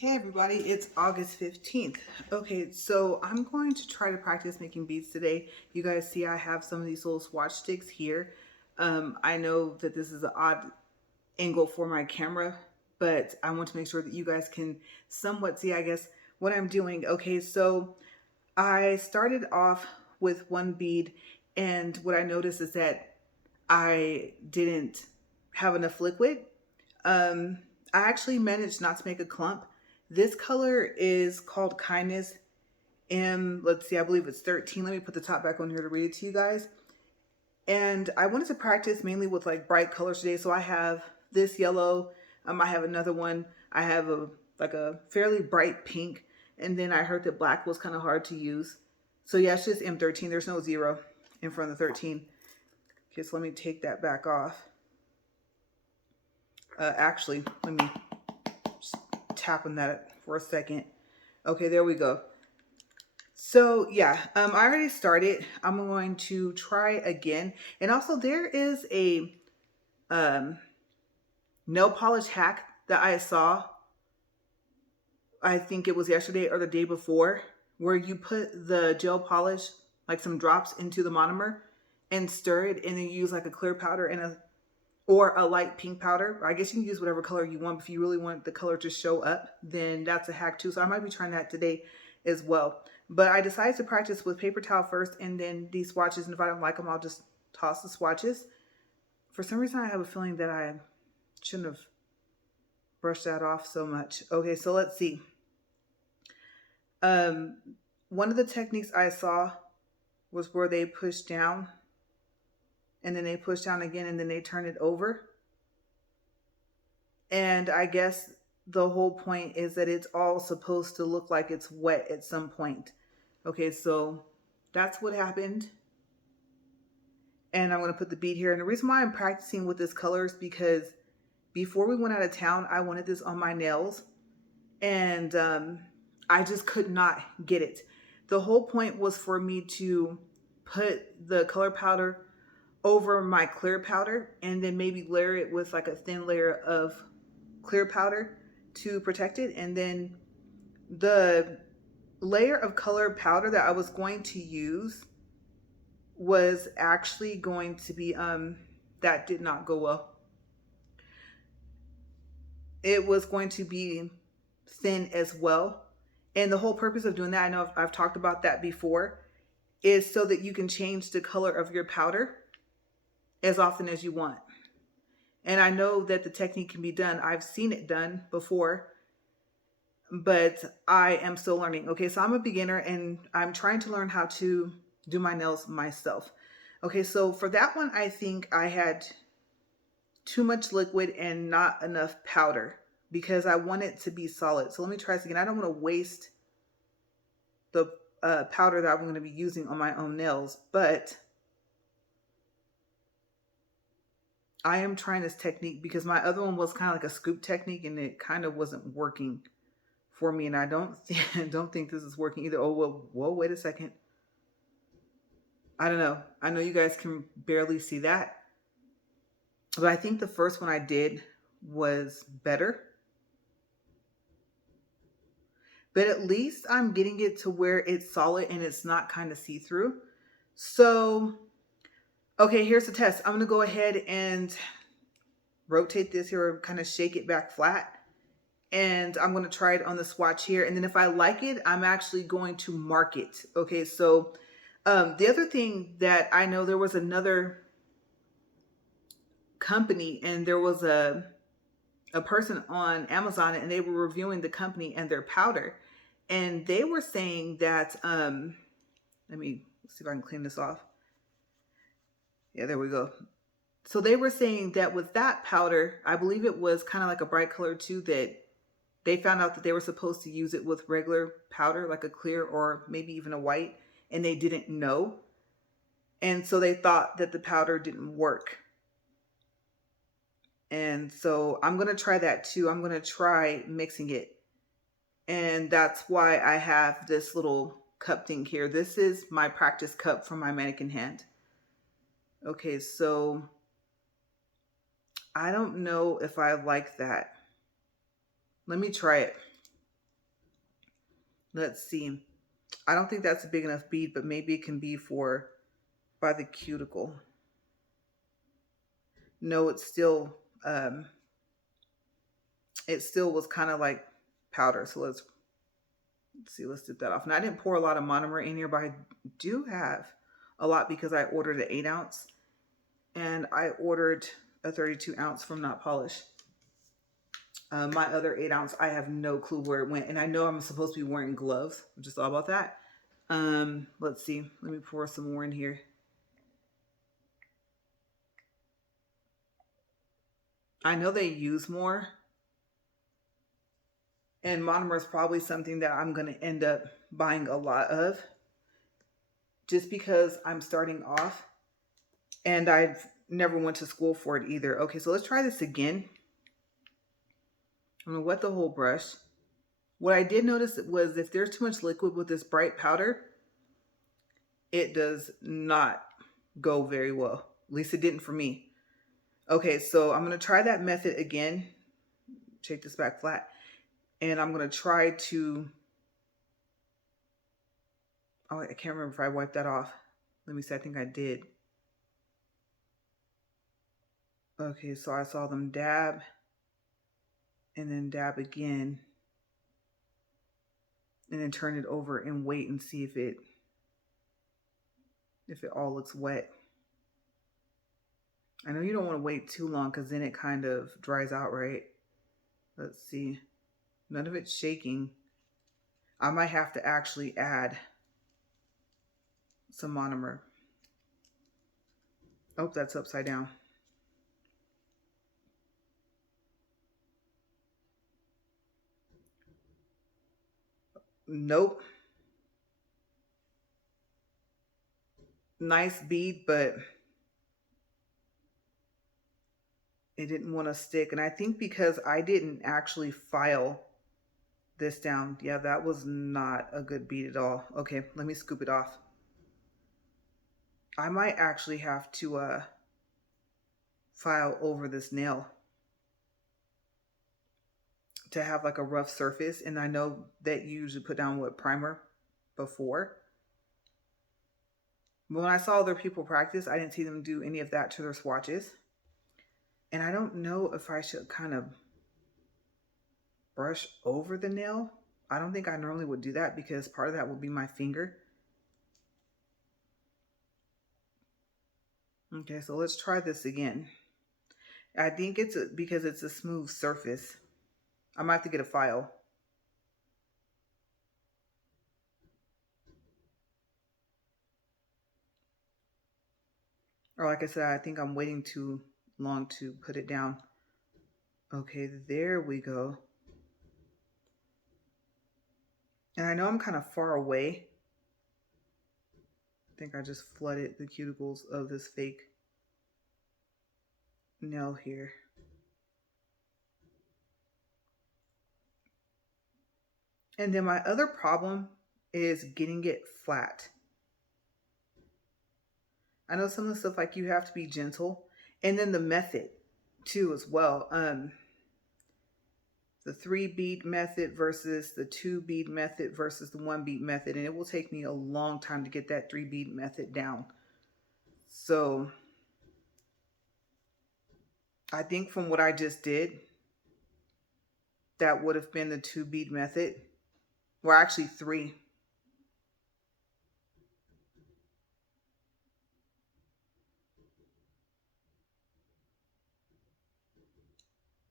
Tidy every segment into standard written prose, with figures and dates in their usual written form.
Hey everybody, it's August 15th. Okay, so I'm going to try to practice making beads today. You guys see I have some of these little swatch sticks here. I know that this is an odd angle for my camera, but I want to make sure that you guys can somewhat see, I guess, what I'm doing. Okay, so I started off with one bead, and what I noticed is that I didn't have enough liquid. I actually managed not to make a clump. This color is called Kindness M. Let's see, I believe it's 13. Let me put the top back on here to read it to you guys. And I wanted to practice mainly with like bright colors today. So I have this yellow. I have another one. I have a fairly bright pink. And then I heard that black was kind of hard to use. So yeah, it's just M13. There's no zero in front of the 13. Okay, so let me take that back off. Actually, let me just tap on that for a second. Okay, there we go. So yeah, I already started. I'm going to try again. And also there is a nail polish hack that I saw. I think it was yesterday or the day before, where you put the gel polish, like some drops into the monomer and stir it, and then you use like a clear powder and or a light pink powder. I guess you can use whatever color you want. But if you really want the color to show up, then that's a hack too. So I might be trying that today as well. But I decided to practice with paper towel first and then these swatches. And if I don't like them, I'll just toss the swatches. For some reason, I have a feeling that I shouldn't have brushed that off so much. Okay, so let's see. One of the techniques I saw was where they push down and then they push down again and then they turn it over. And I guess the whole point is that it's all supposed to look like it's wet at some point. Okay, so that's what happened. And I'm going to put the bead here. And the reason why I'm practicing with this color is because before we went out of town, I wanted this on my nails. And I just could not get it. The whole point was for me to put the color powder over my clear powder and then maybe layer it with like a thin layer of clear powder to protect it. And then the layer of color powder that I was going to use was actually going to be that did not go well. It was going to be thin as well. And the whole purpose of doing that, I know I've talked about that before, is so that you can change the color of your powder as often as you want. And I know that the technique can be done. I've seen it done before, but I am still learning. Okay, so I'm a beginner and I'm trying to learn how to do my nails myself. Okay, so for that one, I think I had too much liquid and not enough powder because I want it to be solid. So let me try this again. I don't want to waste the powder that I'm going to be using on my own nails, but I am trying this technique because my other one was kind of like a scoop technique and it kind of wasn't working for me. And I don't think this is working either. Oh, well, whoa, wait a second. I don't know. I know you guys can barely see that, but I think the first one I did was better. But at least I'm getting it to where it's solid and it's not kind of see-through. So, okay, here's the test. I'm going to go ahead and rotate this here, kind of shake it back flat. And I'm going to try it on the swatch here. And then if I like it, I'm actually going to mark it. Okay, so the other thing that I know, there was another company and there was a person on Amazon and they were reviewing the company and their powder. And they were saying that, let me see if I can clean this off. Yeah, there we go. So they were saying that with that powder, I believe it was kind of like a bright color too, that they found out that they were supposed to use it with regular powder, like a clear or maybe even a white, and they didn't know. And so they thought that the powder didn't work. And so I'm going to try that too. I'm going to try mixing it. And that's why I have this little cup thing here. This is my practice cup from my mannequin hand. Okay, so I don't know if I like that. Let me try it. Let's see. I don't think that's a big enough bead, but maybe it can be for by the cuticle. No, it still was kind of like powder. So let's see, let's dip that off. And I didn't pour a lot of monomer in here, but I do have a lot because I ordered an 8 ounce and I ordered a 32 ounce from Not Polish. My other 8 ounce, I have no clue where it went. And I know I'm supposed to be wearing gloves. I'm just thought about that. Let's see. Let me pour some more in here. I know they use more. And monomer is probably something that I'm going to end up buying a lot of. Just because I'm starting off. And I've never went to school for it either. Okay, so let's try this again. I'm going to wet the whole brush. What I did notice was if there's too much liquid with this bright powder, it does not go very well. At least it didn't for me. Okay, so I'm going to try that method again. Shake this back flat. And I'm going to try to... Oh, I can't remember if I wiped that off. Let me see, I think I did. Okay, so I saw them dab. And then dab again. And then turn it over and wait and see if it all looks wet. I know you don't want to wait too long because then it kind of dries out, right? Let's see. None of it's shaking. I might have to actually add some monomer. Oh, that's upside down. Nope. Nice bead, but it didn't want to stick. And I think because I didn't actually file this down. Yeah, that was not a good bead at all. Okay, let me scoop it off. I might actually have to file over this nail to have like a rough surface. And I know that you usually put down what, primer before. But when I saw other people practice, I didn't see them do any of that to their swatches. And I don't know if I should kind of brush over the nail. I don't think I normally would do that because part of that would be my finger. Okay, so let's try this again. I think it's because it's a smooth surface. I might have to get a file. Or like I said, I think I'm waiting too long to put it down. Okay, there we go. And I know I'm kind of far away. I think I just flooded the cuticles of this fake nail here. And then my other problem is getting it flat. I know some of the stuff like you have to be gentle. And then the method too as well. The 3 bead method versus the 2 bead method versus the 1 bead method. And it will take me a long time to get that 3 bead method down. So I think from what I just did, that would have been the 2 bead method. Well, actually 3.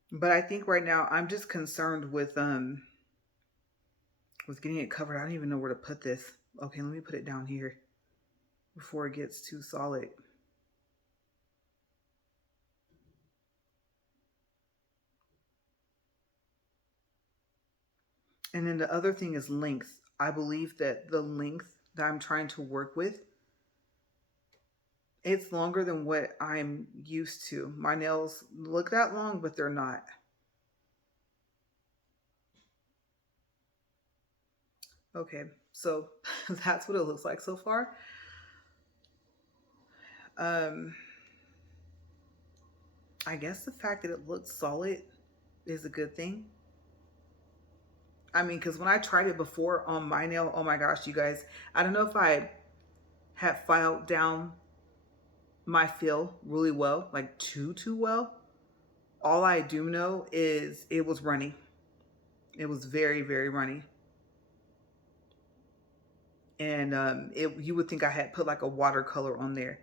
But I think right now I'm just concerned with getting it covered. I don't even know where to put this. Okay, let me put it down here before it gets too solid. And then the other thing is length. I believe that the length that I'm trying to work with, it's longer than what I'm used to. My nails look that long, but they're not. Okay, so that's what it looks like so far. I guess the fact that it looks solid is a good thing. I mean, because when I tried it before on my nail, oh my gosh, you guys, I don't know if I had filed down my fill really well, like too well. All I do know is it was runny. It was very, very runny. And you would think I had put like a watercolor on there.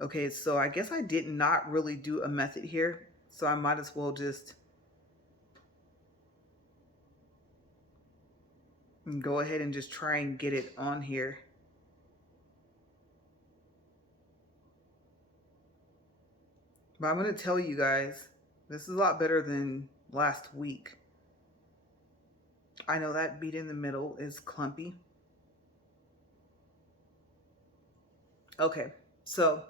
Okay, so I guess I did not really do a method here. So I might as well just go ahead and just try and get it on here. But I'm going to tell you guys, this is a lot better than last week. I know that bead in the middle is clumpy. Okay, so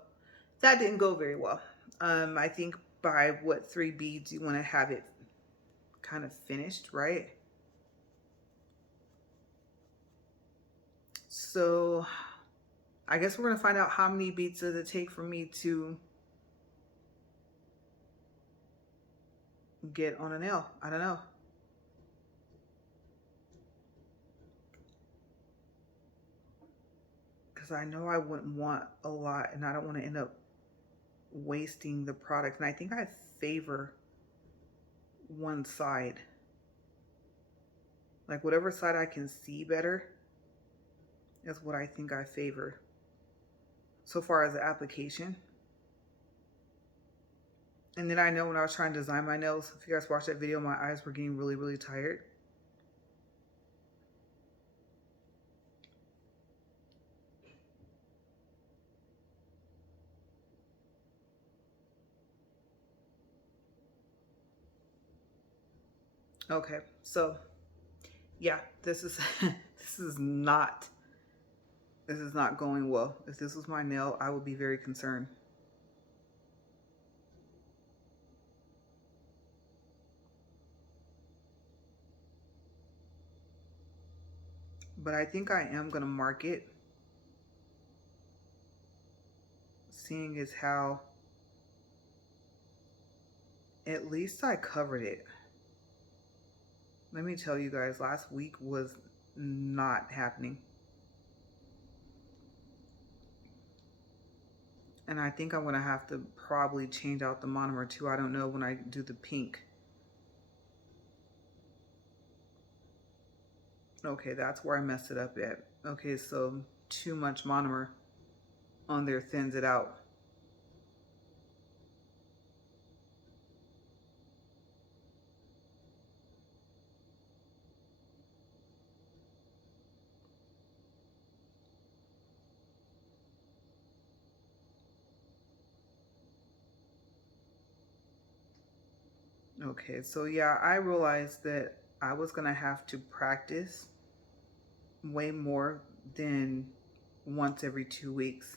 that didn't go very well. I think by what 3 beads you want to have it kind of finished, right? So I guess we're going to find out how many beads does it take for me to get on a nail. I don't know. Because I know I wouldn't want a lot and I don't want to end up wasting the product. And I think I favor one side. Like whatever side I can see better is what I think I favor so far as the application. And then I know when I was trying to design my nails, if you guys watched that video, my eyes were getting really, really tired. Okay, so yeah, this is this is not going well. If this was my nail, I would be very concerned. But I think I am gonna mark it, seeing as how at least I covered it. Let me tell you guys, last week was not happening. And I think I'm gonna have to probably change out the monomer too. I don't know when I do the pink. Okay, that's where I messed it up at. Okay, so too much monomer on there thins it out. Okay, so yeah, I realized that I was gonna have to practice way more than once every 2 weeks.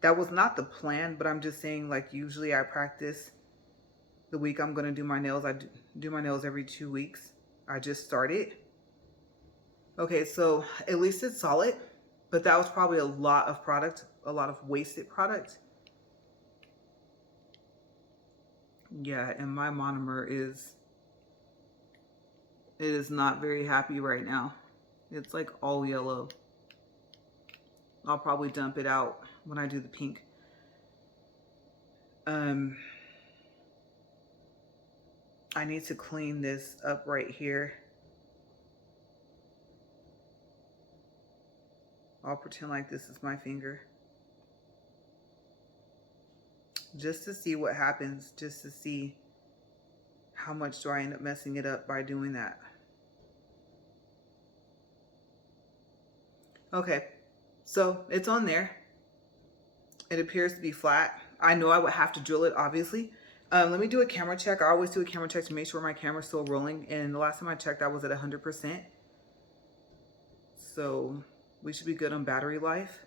That was not the plan, but I'm just saying, like, usually I practice the week I'm gonna do my nails. I do my nails every 2 weeks. I just started. Okay, so at least it's solid, but that was probably a lot of product, a lot of wasted product. Yeah, and my monomer it is not very happy right now. It's like all yellow. I'll probably dump it out when I do the pink. I need to clean this up right here. I'll pretend like this is my finger. Just to see what happens, just to see how much do I end up messing it up by doing that. Okay, so it's on there. It appears to be flat. I know I would have to drill it, obviously. Let me do a camera check. I always do a camera check to make sure my camera's still rolling. And the last time I checked, I was at 100%. So we should be good on battery life.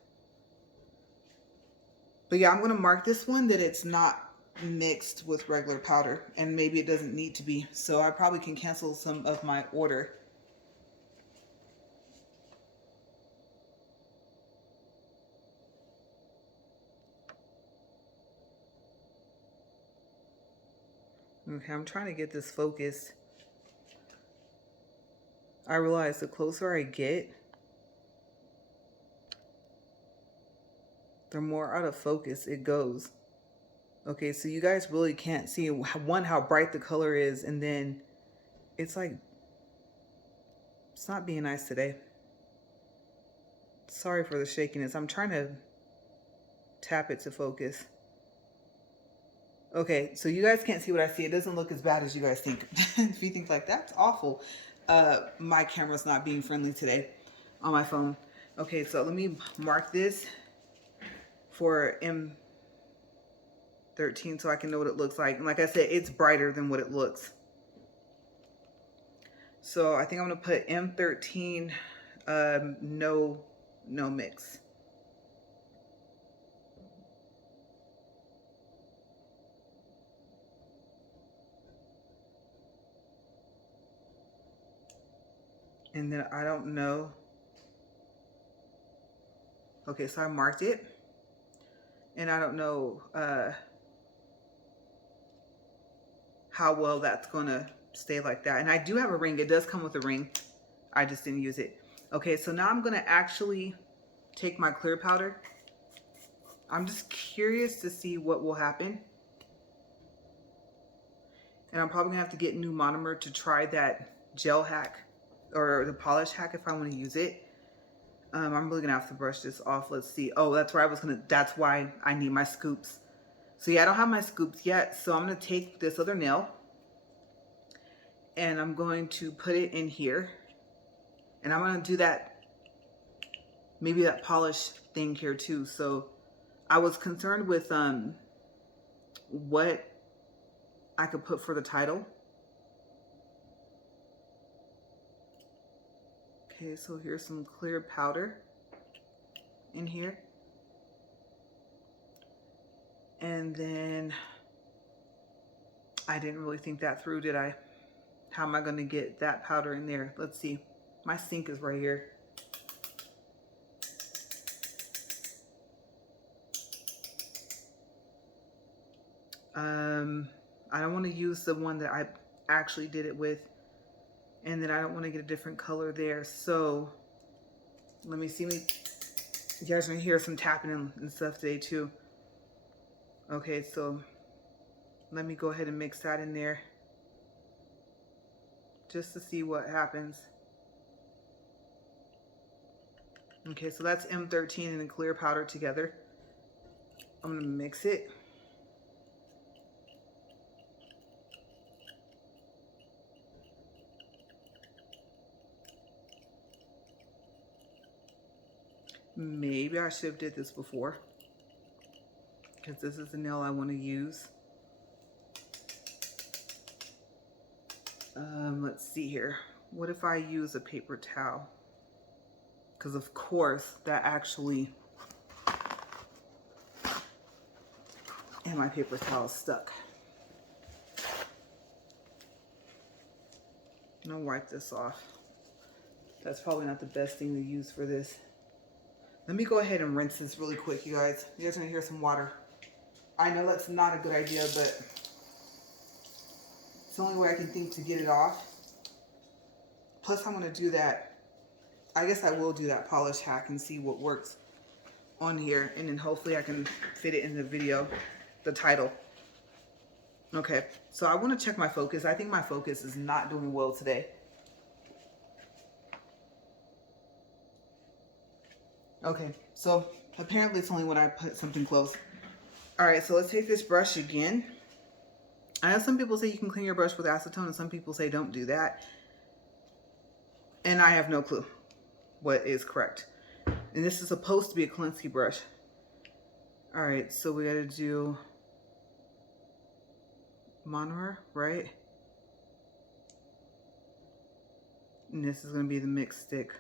But yeah, I'm going to mark this one that it's not mixed with regular powder. And maybe it doesn't need to be. So I probably can cancel some of my order. Okay, I'm trying to get this focused. I realize the closer I get, the more out of focus it goes. Okay, so you guys really can't see, one, how bright the color is, and then it's like, it's not being nice today. Sorry for the shakiness. I'm trying to tap it to focus. Okay, so you guys can't see what I see. It doesn't look as bad as you guys think. If you think like, that's awful, my camera's not being friendly today on my phone. Okay, so let me mark this for M13 so I can know what it looks like. And like I said, it's brighter than what it looks. So I think I'm gonna put M13 no mix. And then I don't know. Okay, so I marked it. And I don't know how well that's gonna stay like that. And I do have a ring. It does come with a ring. I just didn't use it. Okay, so now I'm gonna actually take my clear powder. I'm just curious to see what will happen. And I'm probably gonna have to get new monomer to try that gel hack or the polish hack if I want to use it. I'm really gonna have to brush this off. Let's see. Oh, that's where that's why I need my scoops. So yeah, I don't have my scoops yet. So I'm gonna take this other nail and I'm going to put it in here. And I'm gonna do that, maybe that polish thing here too. So I was concerned with what I could put for the title. Okay, so here's some clear powder in here. And then I didn't really think that through, did I? How am I gonna get that powder in there? Let's see. My sink is right here. I don't want to use the one that I actually did it with, and then I don't want to get a different color there. So let me see. You guys are gonna hear some tapping and stuff today too. Okay, so let me go ahead and mix that in there just to see what happens. Okay, so that's M13 and the clear powder together. I'm gonna mix it. Maybe I should have did this before, because this is the nail I want to use. Let's see here. What if I use a paper towel? Because of course that actually, and my paper towel is stuck. I'm gonna wipe this off. That's probably not the best thing to use for this. Let me go ahead and rinse this really quick, you guys. You guys are gonna hear some water. I know that's not a good idea, but it's the only way I can think to get it off. Plus I'm gonna do that. I guess I will do that polish hack and see what works on here, and then hopefully I can fit it in the video, the title. Okay, so I want to check my focus. I think my focus is not doing well today. Okay, so apparently it's only when I put something close. All right, so let's take this brush again. I know some people say you can clean your brush with acetone, and some people say don't do that. And I have no clue what is correct. And this is supposed to be a Kolinsky brush. All right, so we gotta do monomer, right? And this is gonna be the mixed stick.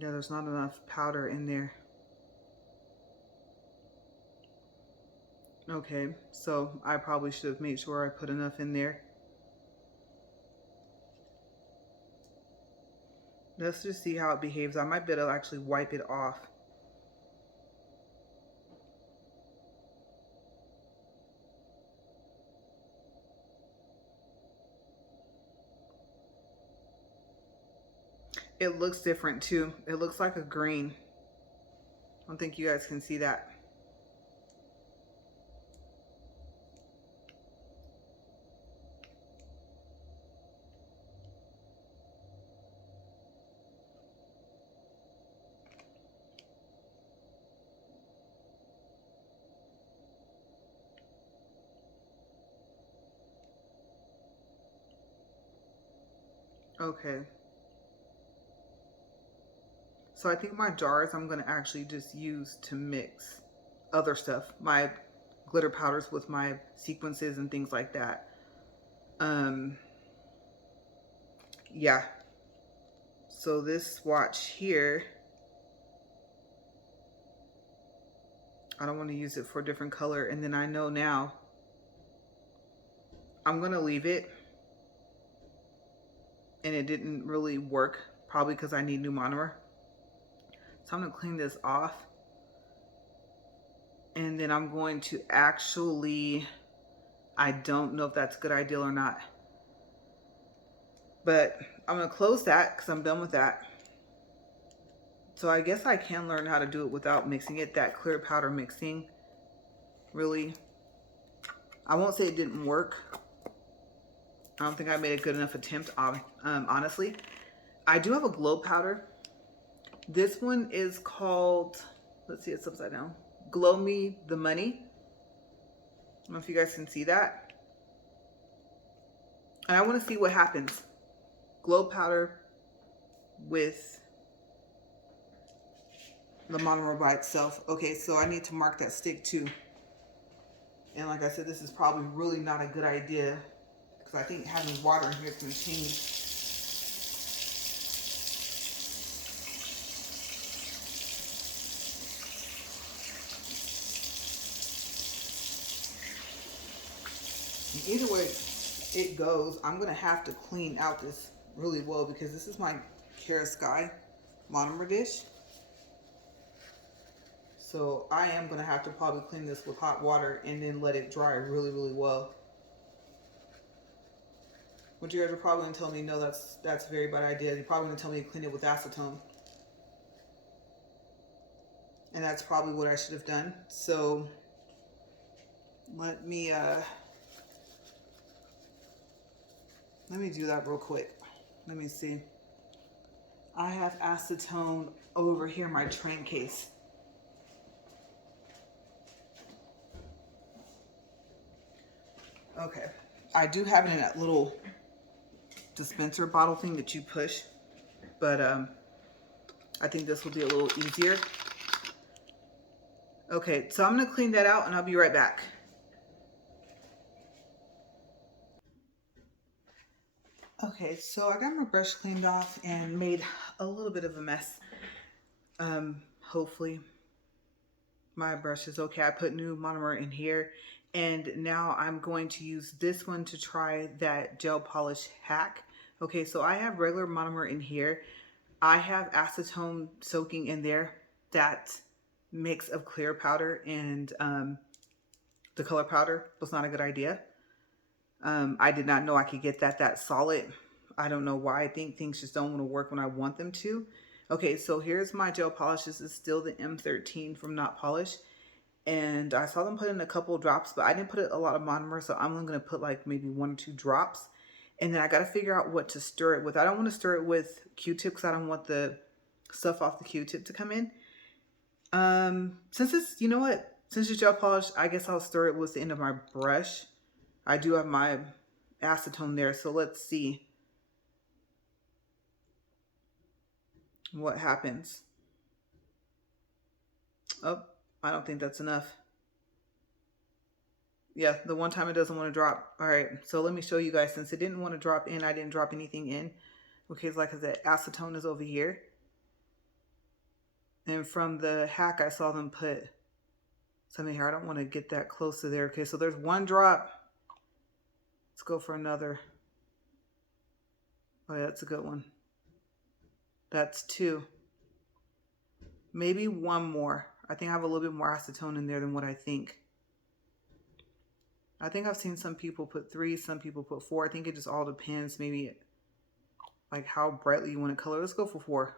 Yeah, there's not enough powder in there. Okay, so I probably should have made sure I put enough in there. Let's just see how it behaves. I might be able to actually wipe it off. It looks different too. It looks like a green. I don't think you guys can see that. Okay. So I think my jars I'm going to actually just use to mix other stuff. My glitter powders with my sequences and things like that. Yeah. So this swatch here, I don't want to use it for a different color. And then I know now I'm going to leave it. And it didn't really work, probably because I need new monomer. So I'm going to clean this off. And then I'm going to actually, I don't know if that's a good idea or not. But I'm going to close that because I'm done with that. So I guess I can learn how to do it without mixing it. That clear powder mixing, really, I won't say it didn't work. I don't think I made a good enough attempt, honestly. I do have a glow powder. This one is called, let's see, it's upside down. Glow Me the Money. I don't know if you guys can see that. And I want to see what happens. Glow powder with the monomer by itself. Okay, so I need to mark that stick too. And like I said, this is probably really not a good idea because I think having water in here is going to change. Either way it goes, I'm going to have to clean out this really well because this is my Cara Sky monomer dish. So I am going to have to probably clean this with hot water and then let it dry really, really well. Which you guys are probably going to tell me, no, that's a very bad idea. You're probably going to tell me to clean it with acetone. And that's probably what I should have done. So let me do that real quick. Let me see. I have acetone over here in my train case. Okay. I do have it in that little dispenser bottle thing that you push. But I think this will be a little easier. Okay, so I'm going to clean that out and I'll be right back. Okay, so I got my brush cleaned off and made a little bit of a mess. Hopefully my brush is okay. I put new monomer in here and now I'm going to use this one to try that gel polish hack. Okay, so I have regular monomer in here. I have acetone soaking in there. That mix of clear powder and the color powder was not a good idea. I did not know I could get that solid. I don't know why. I think things just don't want to work when I want them to. Okay, so here's my gel polish. This is still the M13 from Not Polish. And I saw them put in a couple of drops, but I didn't put a lot of monomer, so I'm only going to put like maybe 1 or 2 drops. And then I got to figure out what to stir it with. I don't want to stir it with Q-tip because I don't want the stuff off the Q-tip to come in. Since it's, you know what? Since it's gel polish, I guess I'll stir it with the end of my brush. I do have my acetone there, so let's see what happens. Oh, I don't think that's enough. Yeah, the one time it doesn't want to drop. All right, so let me show you guys. Since it didn't want to drop in, I didn't drop anything in. Okay, it's like I said, acetone is over here. And from the hack, I saw them put something here. I don't want to get that close to there. Okay, so there's 1 drop. Let's go for another. Oh yeah, that's a good one. That's 2. Maybe 1 more. I think I have a little bit more acetone in there than what I think. I think I've seen some people put 3, some people put 4. I think it just all depends, maybe like how brightly you want to color. Let's go for 4.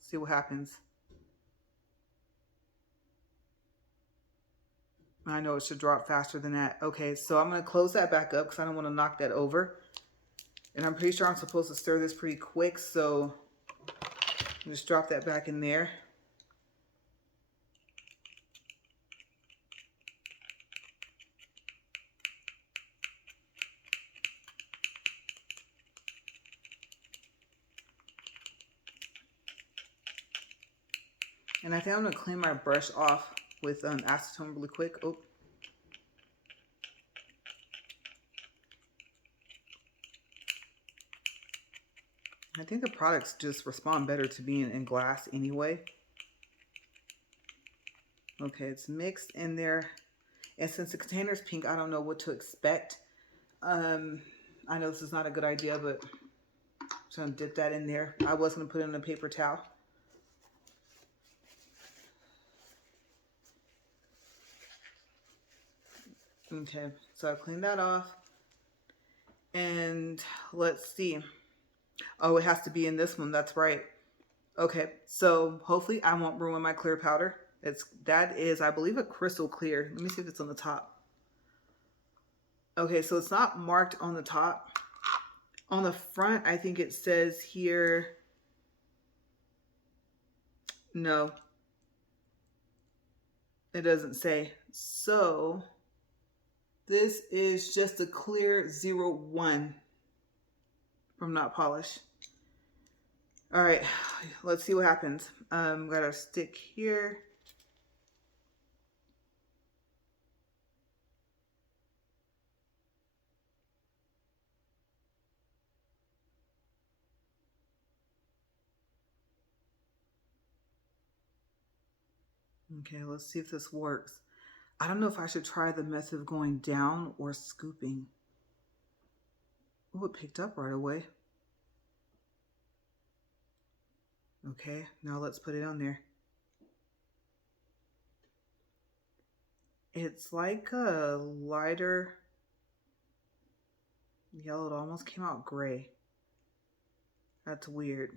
See what happens. I know it should drop faster than that. Okay, so I'm going to close that back up because I don't want to knock that over. And I'm pretty sure I'm supposed to stir this pretty quick, so just drop that back in there. And I think I'm going to clean my brush off with acetone really quick. Oh. I think the products just respond better to being in glass anyway. Okay, it's mixed in there. And since the container's pink, I don't know what to expect. I know this is not a good idea, but I'm just going to dip that in there. I was going to put it in a paper towel. Okay, so I cleaned that off. And let's see. Oh, it has to be in this one. That's right. Okay, so hopefully I won't ruin my clear powder. That is, I believe, a crystal clear. Let me see if it's on the top. Okay, so it's not marked on the top. On the front, I think it says here. No, it doesn't say. So this is just a clear 01 from Not Polish. All right, let's see what happens. Got our stick here. Okay, let's see if this works. I don't know if I should try the method of going down or scooping. Oh, it picked up right away. Okay, now let's put it on there. It's like a lighter yellow. It almost came out gray. That's weird.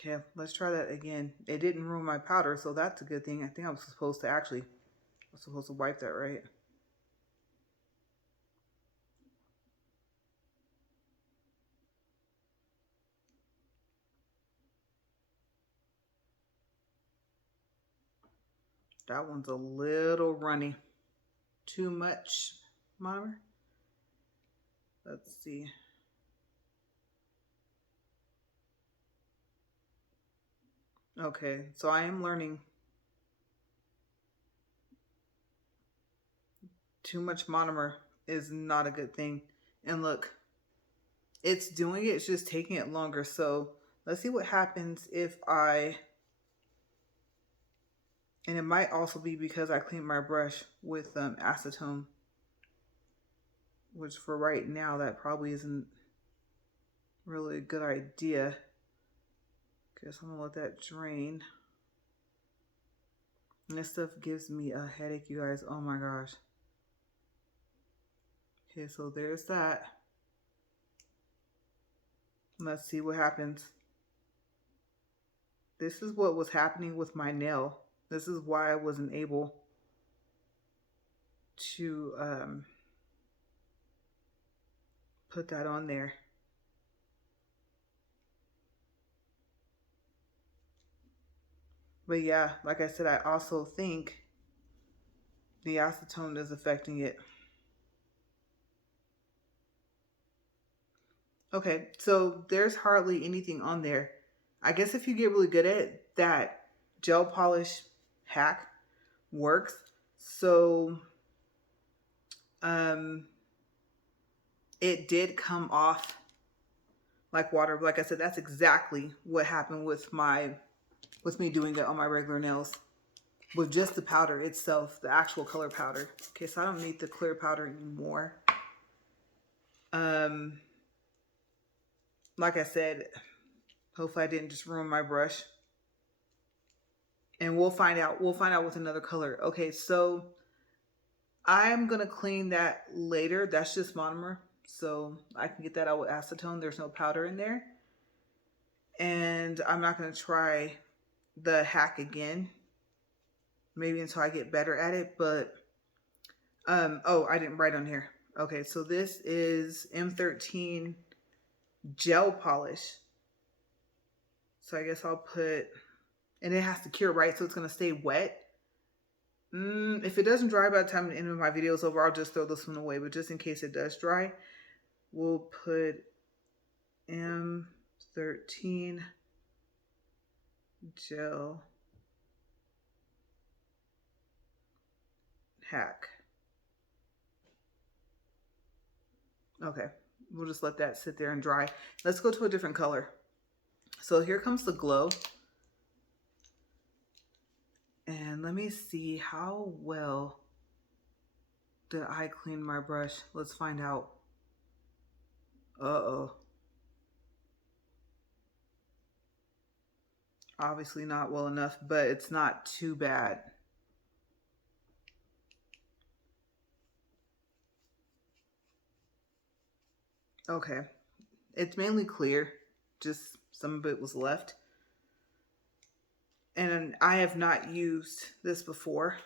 Okay, let's try that again. It didn't ruin my powder, so that's a good thing. I think I was supposed to wipe that, right? That one's a little runny. Too much monomer. Let's see. Okay, so I am learning. Too much monomer is not a good thing. And look, it's doing it. It's just taking it longer. So let's see what happens if I... And it might also be because I cleaned my brush with acetone. Which for right now, that probably isn't really a good idea. Guess I'm going to let that drain. And this stuff gives me a headache, you guys. Oh my gosh. Okay, so there's that. Let's see what happens. This is what was happening with my nail. This is why I wasn't able to put that on there. But yeah, like I said, I also think the acetone is affecting it. Okay, so there's hardly anything on there. I guess if you get really good at it, that gel polish hack works. So it did come off like water. Like I said, that's exactly what happened with me doing it on my regular nails with just the powder itself, the actual color powder. Okay, so I don't need the clear powder anymore. like I said, hopefully I didn't just ruin my brush. And we'll find out. We'll find out with another color. Okay, so I'm going to clean that later. That's just monomer. So I can get that out with acetone. There's no powder in there. And I'm not going to try the hack again. Maybe until I get better at it. But, oh, I didn't write on here. Okay, so this is M13 gel polish. So I guess I'll put, and it has to cure, right? So it's going to stay wet. If it doesn't dry by the time the end of my video is over, I'll just throw this one away. But just in case it does dry, we'll put M13 gel hack. Okay, we'll just let that sit there and dry. Let's go to a different color. So here comes the glow. And let me see how well did I clean my brush. Let's find out. Uh-oh. Obviously not well enough, but it's not too bad. Okay. It's mainly clear. Just some of it was left. And I have not used this before.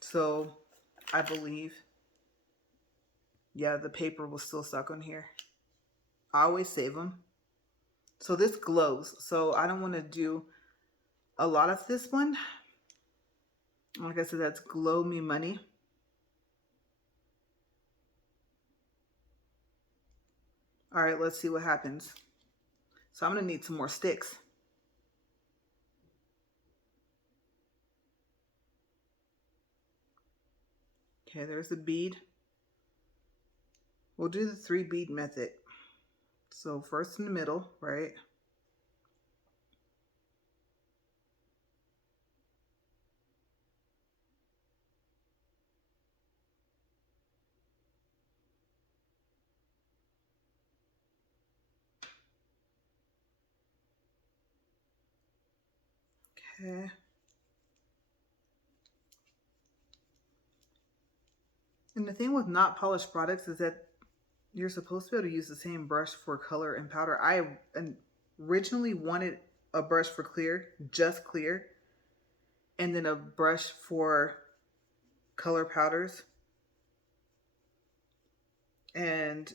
So I believe, yeah, the paper was still stuck on here. I always save them. So this glows. So I don't want to do a lot of this one. Like I said, that's Glow Me Money. All right, let's see what happens. So I'm going to need some more sticks. Okay, there's the bead. We'll do the 3 bead method. So first in the middle, right? Okay. And the thing with not polished products is that you're supposed to be able to use the same brush for color and powder. I originally wanted a brush for clear, just clear, and then a brush for color powders. And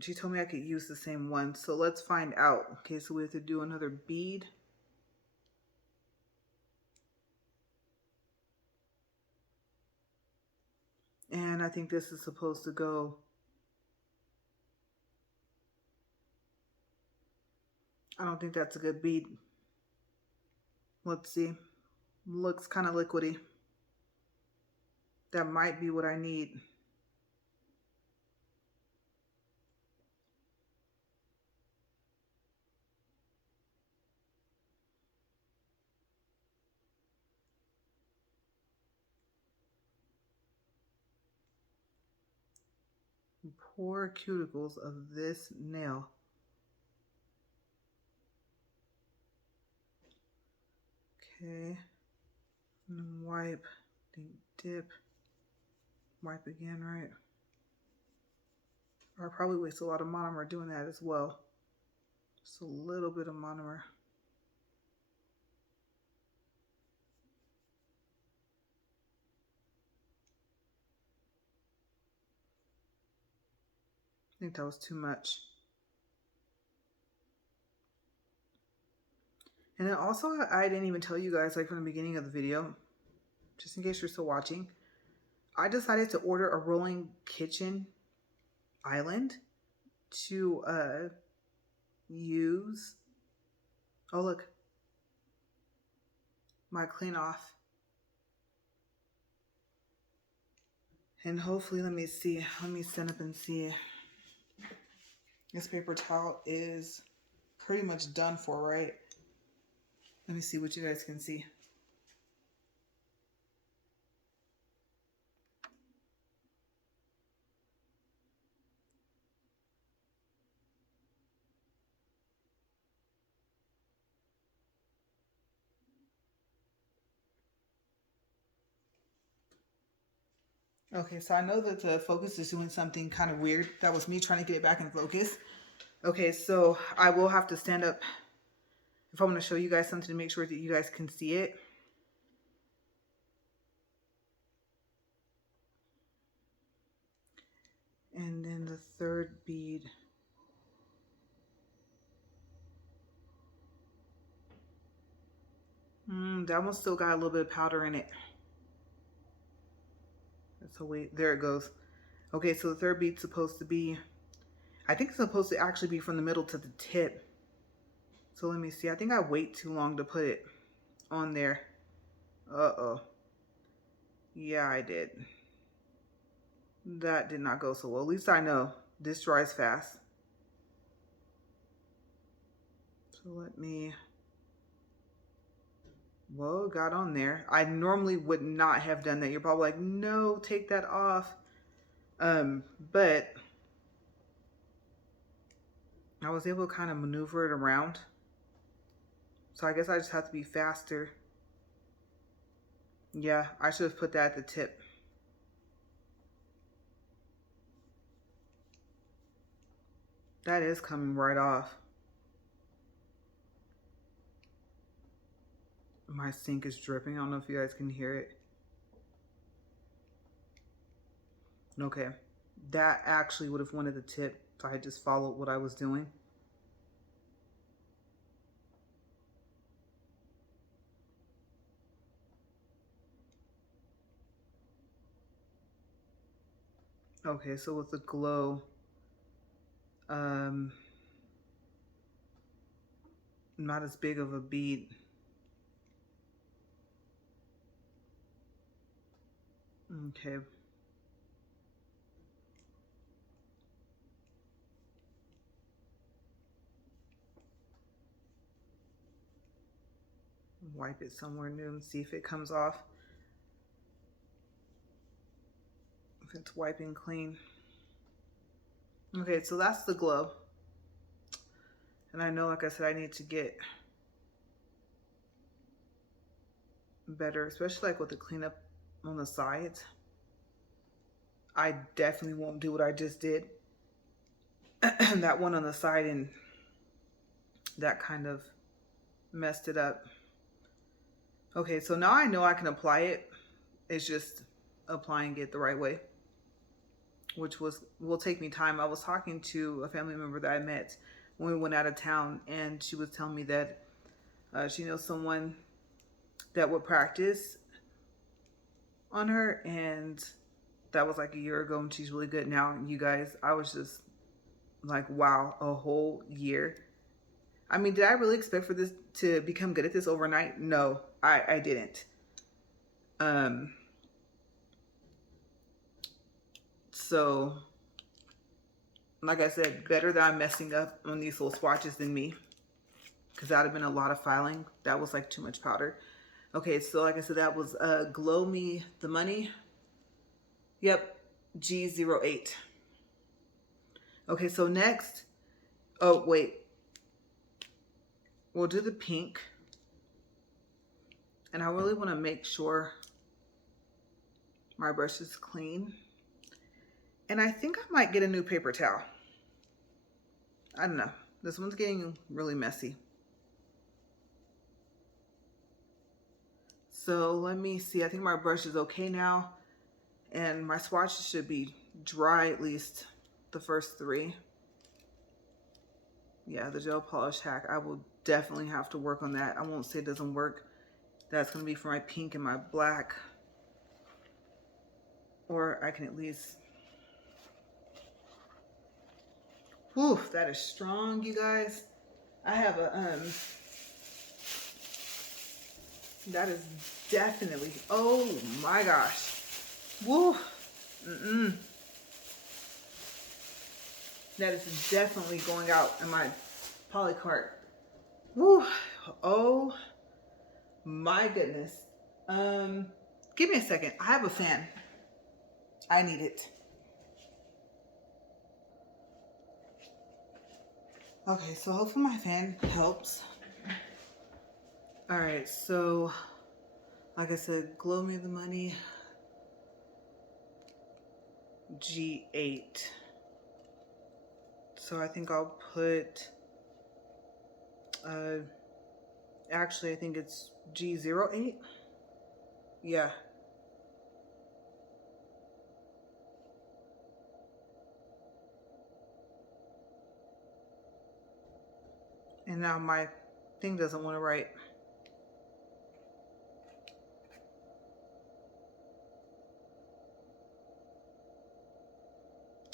she told me I could use the same one. So let's find out. Okay, so we have to do another bead. And I think this is supposed to go. I don't think that's a good bead. Let's see. Looks kind of liquidy. That might be what I need. Poor cuticles of this nail. Okay. And then wipe. Then dip. Wipe again, right? Or I probably waste a lot of monomer doing that as well. Just a little bit of monomer. I think that was too much. And then also, I didn't even tell you guys, like from the beginning of the video, just in case you're still watching, I decided to order a rolling kitchen island to use. Oh, look. My clean off. And hopefully, let me see. Let me stand up and see. This paper towel is pretty much done for, right? Let me see what you guys can see. Okay, so I know that the focus is doing something kind of weird. That was me trying to get it back in focus. Okay, so I will have to stand up if I want to show you guys something to make sure that you guys can see it. And then the third bead. That one still got a little bit of powder in it. So wait, there it goes. Okay, so the third bead's supposed to be, I think it's supposed to actually be from the middle to the tip. So let me see. I think I wait too long to put it on there. Uh-oh. Yeah, I did. That did not go so well. At least I know this dries fast. So let me, whoa, got on there. I normally would not have done that. You're probably like, no, take that off. But I was able to kind of maneuver it around. So I guess I just have to be faster. Yeah, I should have put that at the tip. That is coming right off. My sink is dripping. I don't know if you guys can hear it. Okay, that actually would have wanted the tip if I had just followed what I was doing. Okay, so with the glow, not as big of a bead. Okay. Wipe it somewhere new and see if it comes off. If it's wiping clean. Okay, so that's the glow. And I know, like I said, I need to get better, especially like with the cleanup on the sides. I definitely won't do what I just did. That one on the side, and that kind of messed it up. Okay, so now I know I can apply it. It's just applying it the right way, which will take me time. I was talking to a family member that I met when we went out of town, and she was telling me that she knows someone that would practice on her, and that was like a year ago, and she's really good now. You guys, I was just like, wow, a whole year. I mean, did I really expect for this to become good at this overnight? No, I didn't. So like I said, better that I'm messing up on these little swatches than me, because that would have been a lot of filing. That was like too much powder. Okay, so like I said, that was Glow Me the Money. Yep, G08. Okay, so next, oh wait, we'll do the pink. And I really want to make sure my brush is clean. And I think I might get a new paper towel. I don't know. This one's getting really messy. So let me see. I think my brush is okay now. And my swatch should be dry, at least the first three. Yeah, the gel polish hack. I will definitely have to work on that. I won't say it doesn't work. That's going to be for my pink and my black. Or I can at least... Whew, that is strong, you guys. I have a... That is definitely... Oh my gosh. Woo. That is definitely going out in my polycart. Woo. Oh my goodness. Give me a second. I have a fan. I need it. Okay, so hopefully my fan helps. All right, so like I said, Glow Me the Money. G8. So I think I'll put, actually I think it's G08. Yeah. And now my thing doesn't want to write.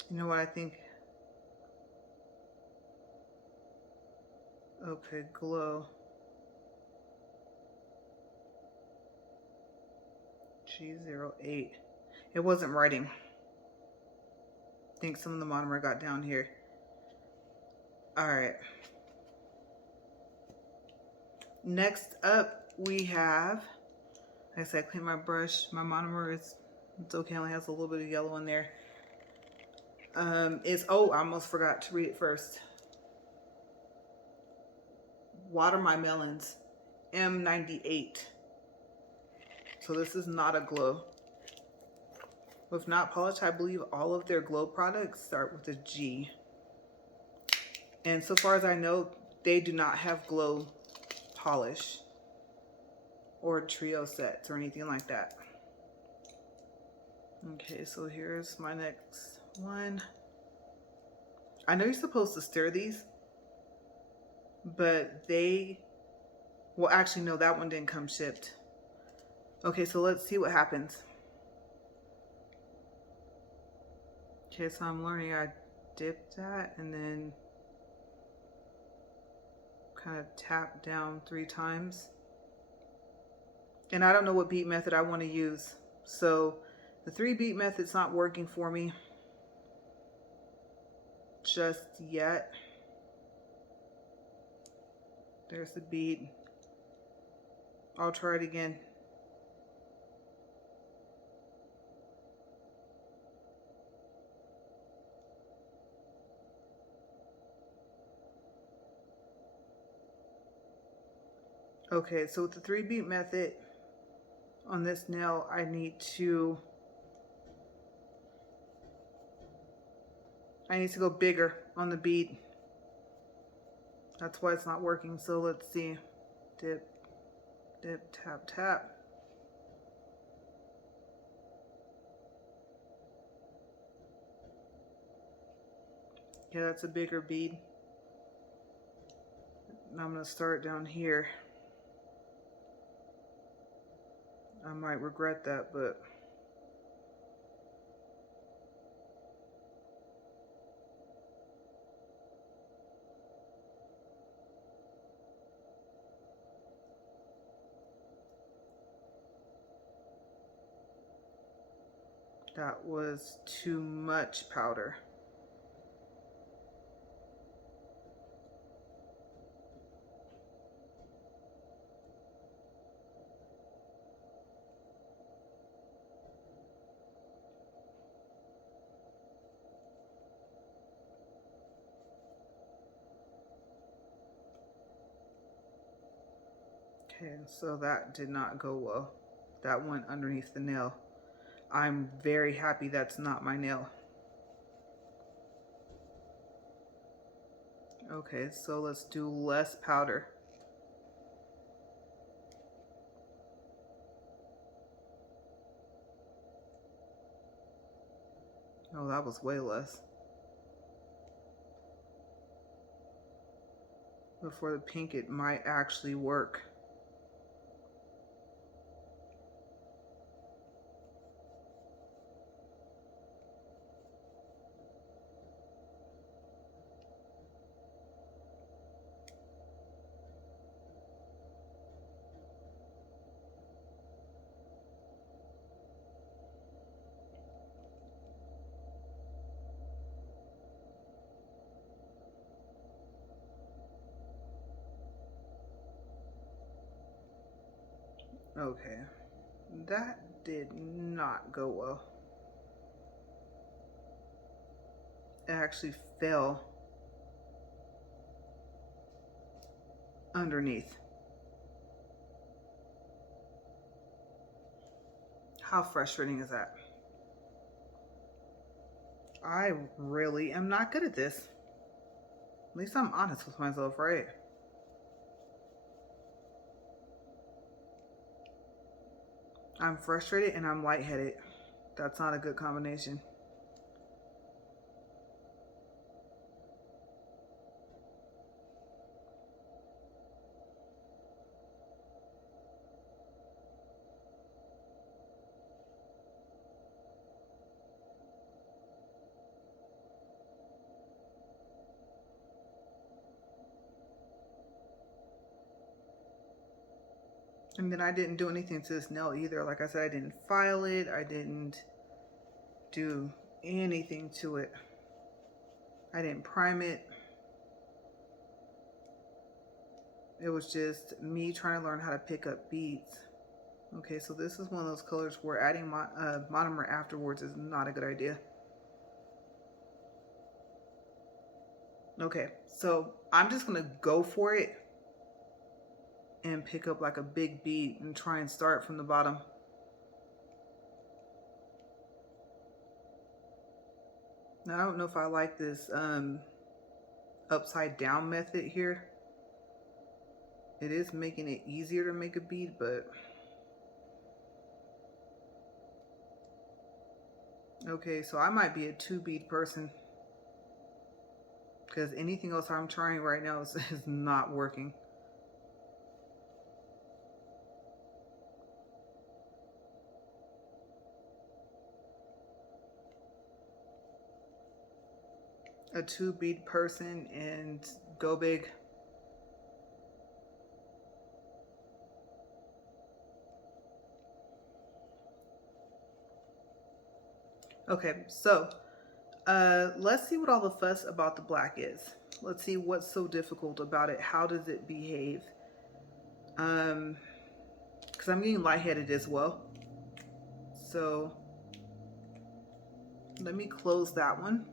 You know what I think? Okay, glow. G08. It wasn't writing. I think some of the monomer got down here. All right. Next up, we have, like I said, clean my brush. My monomer is, it's okay, it only has a little bit of yellow in there. Oh, I almost forgot to read it first. Water My Melons M98. So this is not a glow. With Not Polish, I believe all of their glow products start with a G. And so far as I know, they do not have glow polish or trio sets or anything like that. Okay, so here's my next one. I know you're supposed to stir these, but well, actually, no, that one didn't come shipped. Okay, so let's see what happens. Okay, so I'm learning. I dip that and then kind of tap down 3 times. And I don't know what beat method I want to use. So the 3 beat method's not working for me just yet. There's the beat. I'll try it again. Okay, so with the 3 beat method on this nail, I need to go bigger on the bead. That's why it's not working. So let's see. Dip, dip, tap, tap. Yeah, that's a bigger bead. Now I'm going to start down here. I might regret that, but that was too much powder. Okay, so that did not go well. That went underneath the nail. I'm very happy that's not my nail. Okay, so let's do less powder. Oh, that was way less. But for the pink, it might actually work. Okay, that did not go well. It actually fell underneath. How frustrating is that? I really am not good at this. At least I'm honest with myself, right? I'm frustrated and I'm lightheaded. That's not a good combination. And then I didn't do anything to this nail either. Like I said, I didn't file it. I didn't do anything to it. I didn't prime it. It was just me trying to learn how to pick up beads. Okay, so this is one of those colors where adding monomer afterwards is not a good idea. Okay, so I'm just gonna go for it and pick up like a big bead and try and start from the bottom. Now I don't know if I like this upside down method here. It is making it easier to make a bead, but okay, so I might be a 2 bead person because anything else I'm trying right now is not working. A 2 bead person and go big. Okay, so let's see what all the fuss about the black is. Let's see what's so difficult about it. How does it behave? Because I'm getting lightheaded as well. So let me close that one.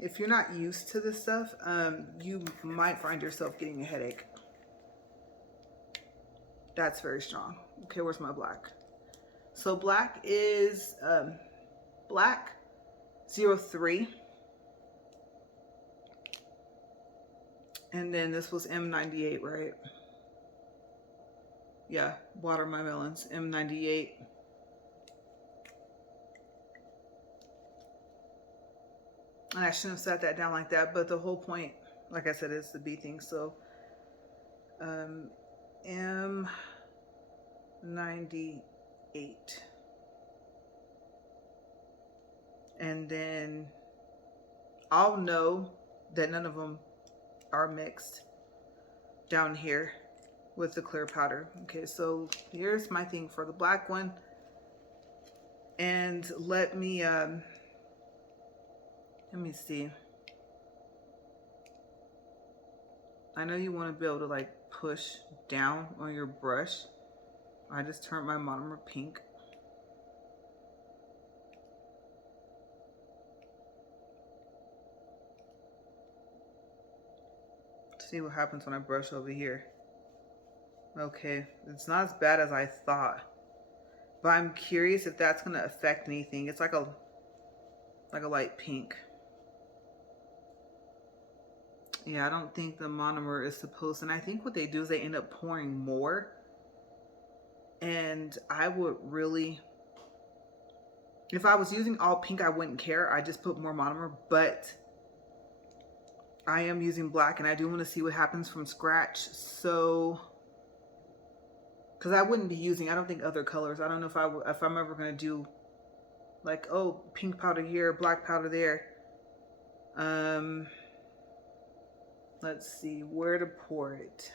If you're not used to this stuff, you might find yourself getting a headache. That's very strong. Okay, where's my black? So black is black 03. And then this was M98, right? Yeah, water my melons, M98. And I shouldn't have set that down like that, but the whole point, like I said, is the B thing. So M98. And then I'll know that none of them are mixed down here with the clear powder. Okay, so here's my thing for the black one. And let me see. I know you want to be able to like push down on your brush. I just turned my monomer pink. See what happens when I brush over here. Okay, it's not as bad as I thought, but I'm curious if that's gonna affect anything. It's like a light pink. Yeah, I don't think the monomer is supposed, and I think what they do is they end up pouring more. And I would really, if I was using all pink, I wouldn't care. I just put more monomer, but I am using black and I do want to see what happens from scratch. So, because I wouldn't be using, I don't think, other colors. I don't know if I'm ever going to do like, oh, pink powder here, black powder there. Let's see where to pour it.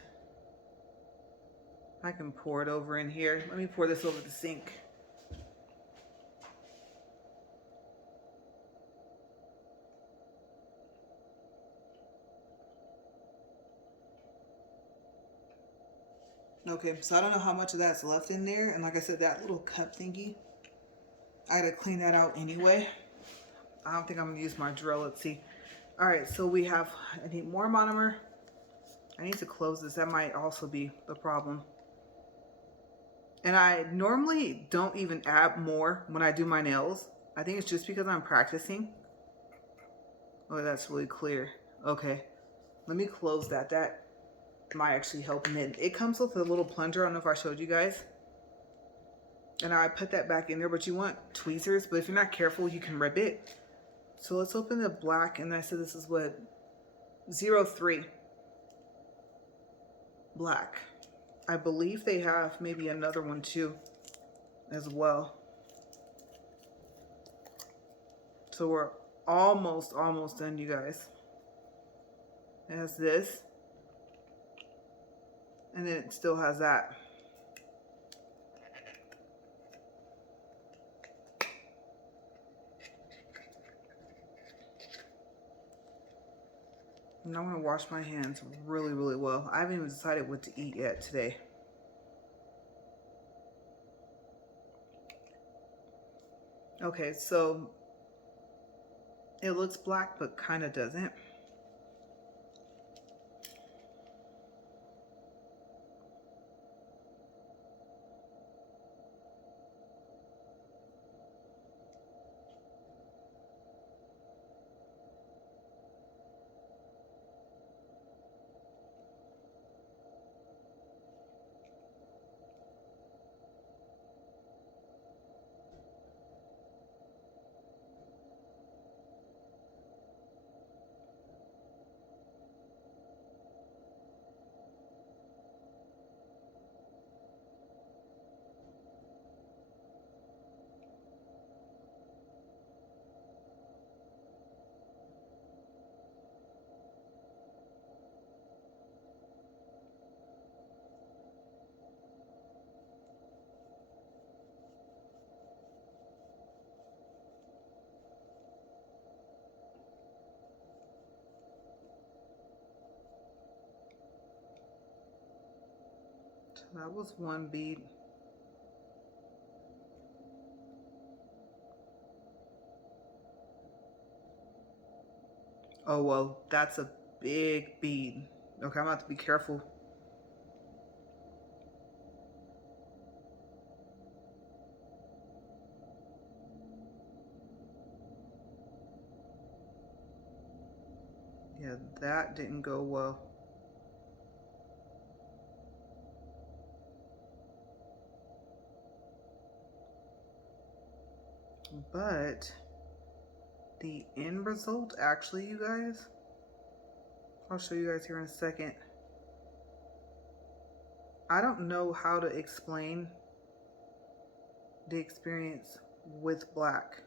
I can pour it over in here. Let me pour this over the sink. Okay, so I don't know how much of that's left in there. And like I said, that little cup thingy, I gotta clean that out anyway. I don't think I'm gonna use my drill. Let's see. All right, so we have, I need more monomer. I need to close this. That might also be the problem. And I normally don't even add more when I do my nails. I think it's just because I'm practicing. Oh, that's really clear. Okay, let me close that. That might actually help knit. It comes with a little plunger. I don't know if I showed you guys. And I put that back in there, but you want tweezers, but if you're not careful, you can rip it. So let's open the black, and I said this is what, 03 black. I believe they have maybe another one too as well. So we're almost done, you guys. It has this, and then it still has that. And I'm gonna wash my hands really well. I haven't even decided what to eat yet today. Okay, so it looks black, but kind of doesn't. So that was one bead. Oh, well, that's a big bead. Okay, I'm gonna have to be careful. Yeah, that didn't go well. But the end result, actually, you guys, I'll show you guys here in a second. I don't know how to explain the experience with black.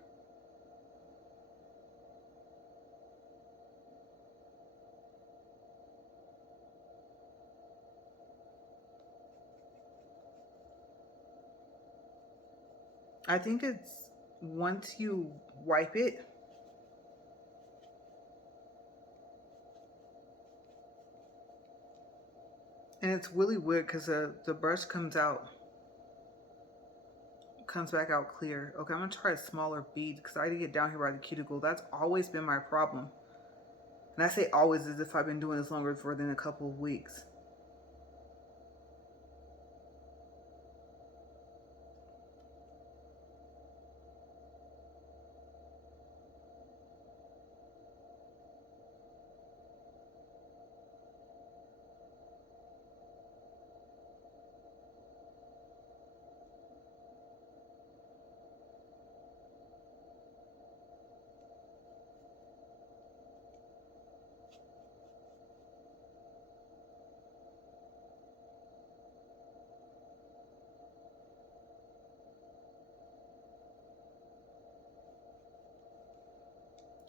I think it's once you wipe it, and it's really weird because the brush comes back out clear. Okay, I'm gonna try a smaller bead because I had to get down here by the cuticle. That's always been my problem. And I say always as if I've been doing this longer for than a couple of weeks.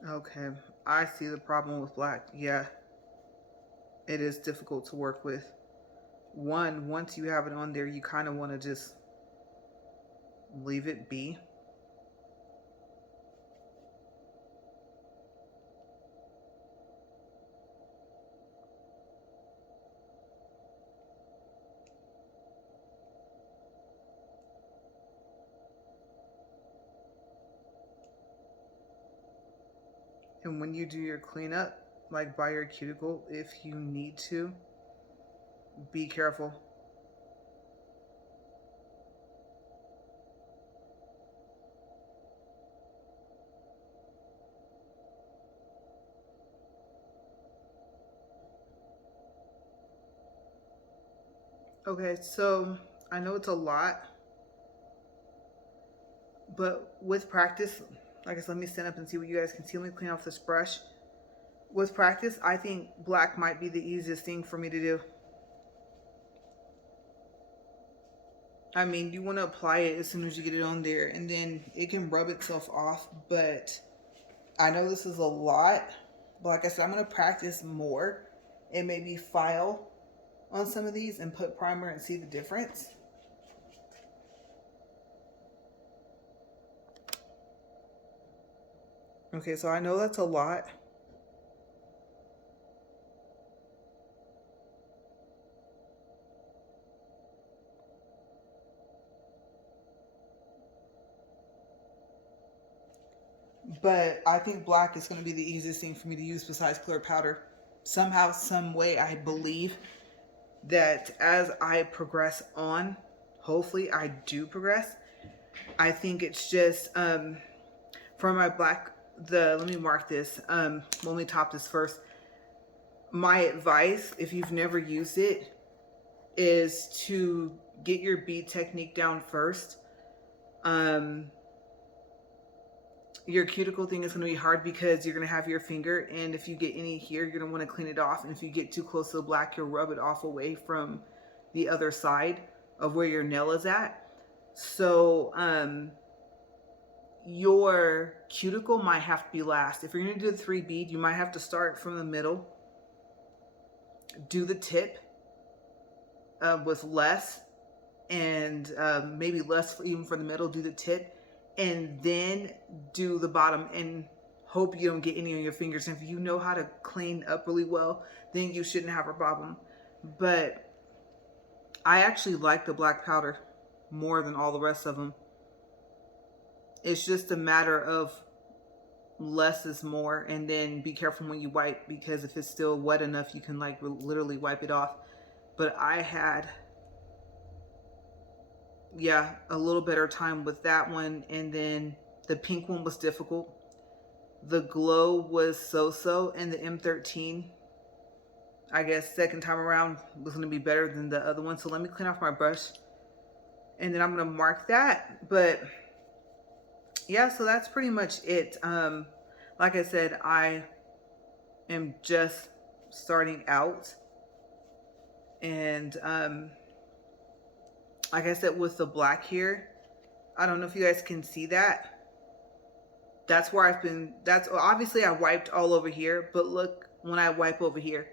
Okay, I see the problem with black. Yeah, it is difficult to work with. One, once you have it on there, you kind of want to just leave it be. And when you do your cleanup, like by your cuticle, if you need to, be careful. Okay, so I know it's a lot, but with practice, I guess let me stand up and see what you guys can see. Let me clean off this brush. With practice, I think black might be the easiest thing for me to do. I mean, you want to apply it as soon as you get it on there, and then it can rub itself off, but I know this is a lot. But like I said, I'm going to practice more and maybe file on some of these and put primer and see the difference. Okay, so I know that's a lot. But I think black is going to be the easiest thing for me to use besides clear powder. Somehow, some way, I believe that as I progress on, hopefully I do progress. I think it's just for my black, let me mark this. Let me top this first. My advice, if you've never used it, is to get your bead technique down first. Your cuticle thing is going to be hard because you're going to have your finger, and if you get any here, you're going to want to clean it off, and if you get too close to the black, you'll rub it off away from the other side of where your nail is at. So your cuticle might have to be last. If you're going to do the 3 bead, you might have to start from the middle, do the tip with less, and maybe less even for the middle, do the tip, and then do the bottom, and hope you don't get any on your fingers. And if you know how to clean up really well, then you shouldn't have a problem. But I actually like the black powder more than all the rest of them. It's just a matter of less is more, and then be careful when you wipe, because if it's still wet enough, you can like literally wipe it off. But I had, yeah, a little better time with that one. And then the pink one was difficult. The glow was so-so, and the M13, I guess second time around, was going to be better than the other one. So let me clean off my brush, and then I'm going to mark that. But yeah, so that's pretty much it. Like I said, I am just starting out, and like I said, with the black here, I don't know if you guys can see that. That's where I've been, that's obviously I wiped all over here, but look when I wipe over here.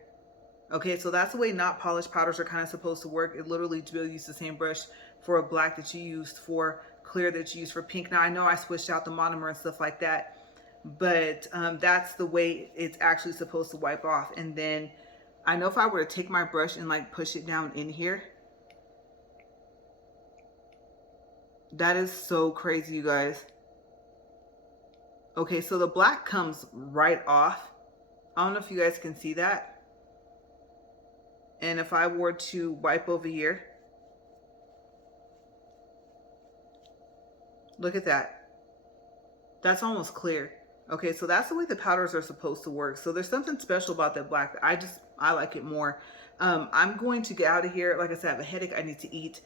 Okay, so that's the way not polished powders are kind of supposed to work. It literally will use the same brush for a black that you used for clear, that you used for pink. Now I know I switched out the monomer and stuff like that, but that's the way it's actually supposed to wipe off. And then I know if I were to take my brush and like push it down in here, that is so crazy, you guys. Okay, so the black comes right off. I don't know if you guys can see that. And if I were to wipe over here, look at that. That's almost clear. Okay, so that's the way the powders are supposed to work. So there's something special about that black. I like it more. I'm going to get out of here. Like I said, I have a headache. I need to eat.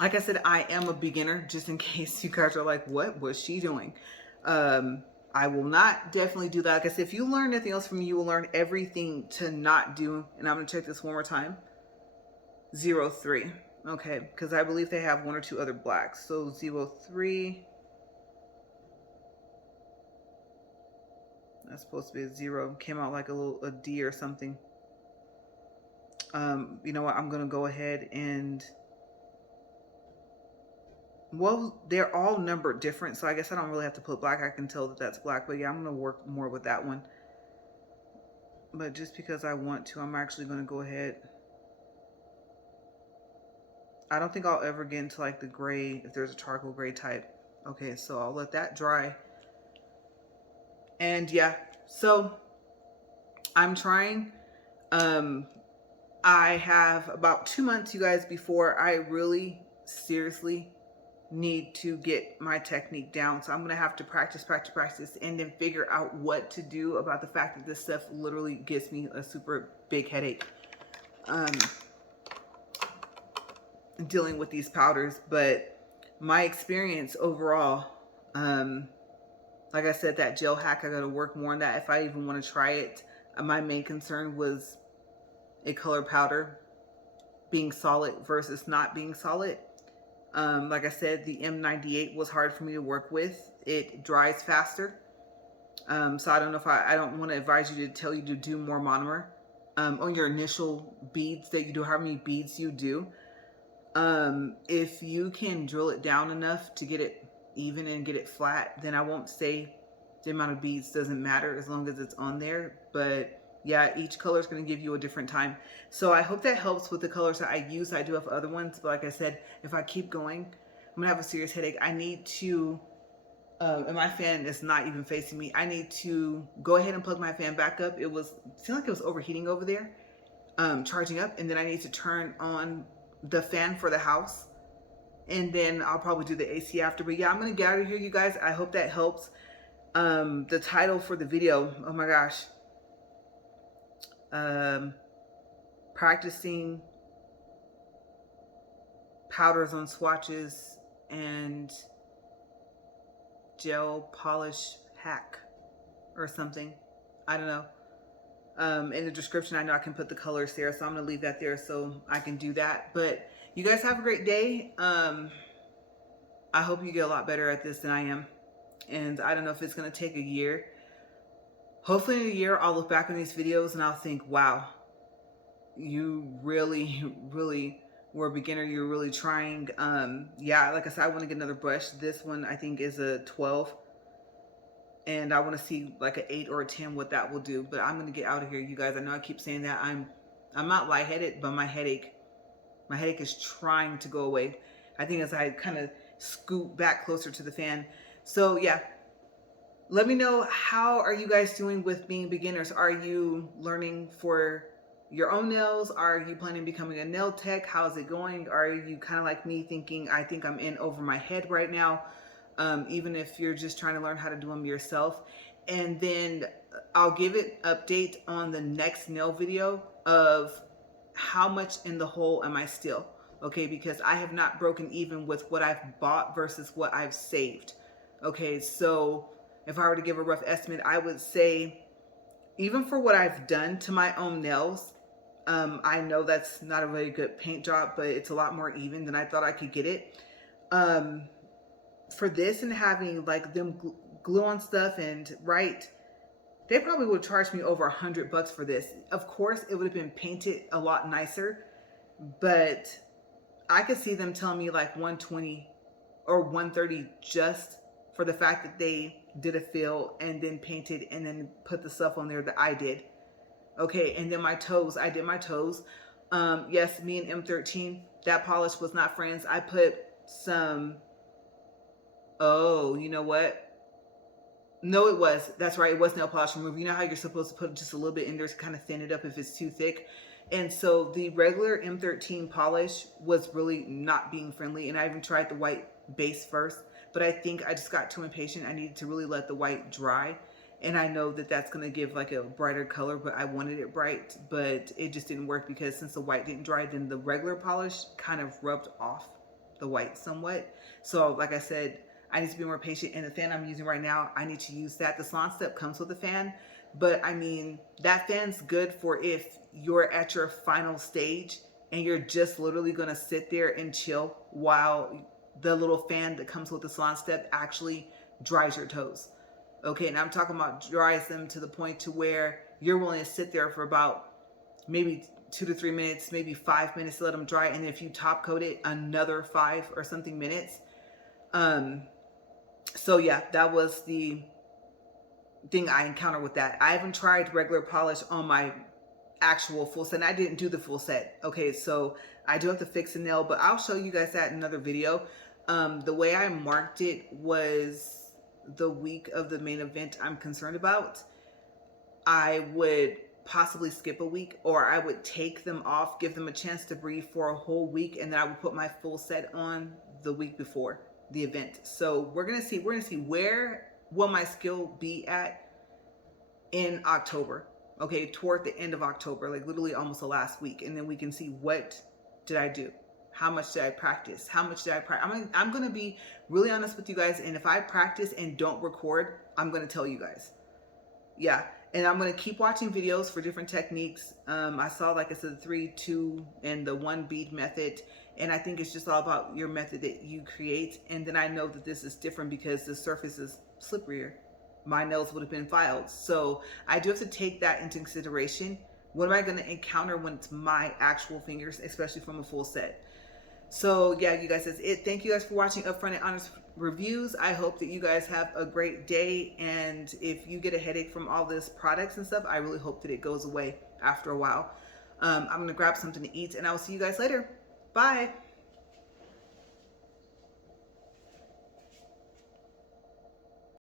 Like I said, I am a beginner, just in case you guys are like, what was she doing? I will not definitely do that. Like I said, if you learn nothing else from me, you will learn everything to not do. And I'm going to check this one more time. 03. Okay, because I believe they have 1 or 2 other blacks. So 03. That's supposed to be a 0. Came out like a D or something. You know what? I'm going to go ahead and... Well, they're all numbered different, so I guess I don't really have to put black. I can tell that that's black, but yeah, I'm going to work more with that one. But just because I want to, I'm actually going to go ahead. I don't think I'll ever get into like the gray, if there's a charcoal gray type. Okay, so I'll let that dry. And yeah, so I'm trying. I have about 2 months, you guys, before I really seriously need to get my technique down. So I'm gonna have to practice, and then figure out what to do about the fact that this stuff literally gives me a super big headache. dealing with these powders, but my experience overall, like I said, that gel hack, I gotta work more on that if I even want to try it. My main concern was a color powder being solid versus not being solid. Like I said, the M98 was hard for me to work with. It dries faster. So I don't know if I don't want to advise you to tell you to do more monomer on your initial beads that you do, how many beads you do. If you can drill it down enough to get it even and get it flat, then I won't say the amount of beads doesn't matter as long as it's on there. But yeah, each color is going to give you a different time. So I hope that helps with the colors that I use. I do have other ones, but like I said, if I keep going, I'm going to have a serious headache. I need to, and my fan is not even facing me. I need to go ahead and plug my fan back up. It seemed like it was overheating over there, charging up. And then I need to turn on the fan for the house. And then I'll probably do the AC after. But yeah, I'm going to get out of here, you guys. I hope that helps. The title for the video, oh my gosh. Practicing powders on swatches and gel polish hack or something. I don't know. In the description, I know I can put the colors there, so I'm going to leave that there so I can do that. But you guys have a great day. I hope you get a lot better at this than I am. And I don't know if it's going to take a year. Hopefully in a year, I'll look back on these videos and I'll think, wow, you really, really were a beginner. You're really trying. Yeah, like I said, I want to get another brush. This one, I think, is a 12. And I want to see like an 8 or a 10 what that will do. But I'm going to get out of here, you guys. I know I keep saying that. I'm not lightheaded, but my headache is trying to go away. I think as I kind of scoot back closer to the fan. So yeah, let me know, how are you guys doing with being beginners? Are you learning for your own nails? Are you planning on becoming a nail tech? How's it going? Are you kind of like me thinking, I think I'm in over my head right now? Even if you're just trying to learn how to do them yourself. And then I'll give it update on the next nail video of how much in the hole am I still, okay? Because I have not broken even with what I've bought versus what I've saved. Okay, so if I were to give a rough estimate, I would say even for what I've done to my own nails, I know that's not a very good paint job, but it's a lot more even than I thought I could get it. For this and having like them glue on stuff and they probably would charge me over $100 for this. Of course, it would have been painted a lot nicer, but I could see them telling me like 120 or 130 just for the fact that they did a fill and then painted and then put the stuff on there that I did. Okay, and then my toes, I did my toes. Yes, me and M13, that polish was not friends. I put some, oh, you know what? No, it was. That's right. It was nail polish remover. You know how you're supposed to put just a little bit in there to kind of thin it up if it's too thick? And so the regular M13 polish was really not being friendly. And I even tried the white base first. But I think I just got too impatient. I needed to really let the white dry. And I know that that's going to give like a brighter color, but I wanted it bright. But it just didn't work because since the white didn't dry, then the regular polish kind of rubbed off the white somewhat. So like I said, I need to be more patient. And the fan I'm using right now, I need to use that. The Salon Step comes with a fan. But I mean, that fan's good for if you're at your final stage and you're just literally going to sit there and chill while the little fan that comes with the Salon Step actually dries your toes. Okay, and I'm talking about dries them to the point to where you're willing to sit there for about maybe 2 to 3 minutes, maybe 5 minutes to let them dry. And if you top coat it, another 5 or something minutes. So yeah, that was the thing I encountered with that. I haven't tried regular polish on my actual full set. And I didn't do the full set. Okay, so I do have to fix a nail, but I'll show you guys that in another video. The way I marked it was the week of the main event I'm concerned about. I would possibly skip a week, or I would take them off, give them a chance to breathe for a whole week, and then I would put my full set on the week before the event. So we're gonna see where will my skill be at in October. Okay, toward the end of October, like literally almost the last week, and then we can see what did I do, How much did I practice? How much did I practice? I'm gonna be really honest with you guys, and if I practice and don't record, I'm gonna tell you guys. Yeah, and I'm gonna keep watching videos for different techniques. I saw, like I said, the 3, 2, and the 1 bead method, and I think it's just all about your method that you create. And then I know that this is different because the surface is slipperier. My nails would have been filed, so I do have to take that into consideration. What am I going to encounter when it's my actual fingers, especially from a full set? So yeah, you guys, that's it. Thank you guys for watching Upfront and Honest Reviews. I hope that you guys have a great day. And if you get a headache from all this products and stuff, I really hope that it goes away after a while. I'm going to grab something to eat, and I will see you guys later. Bye.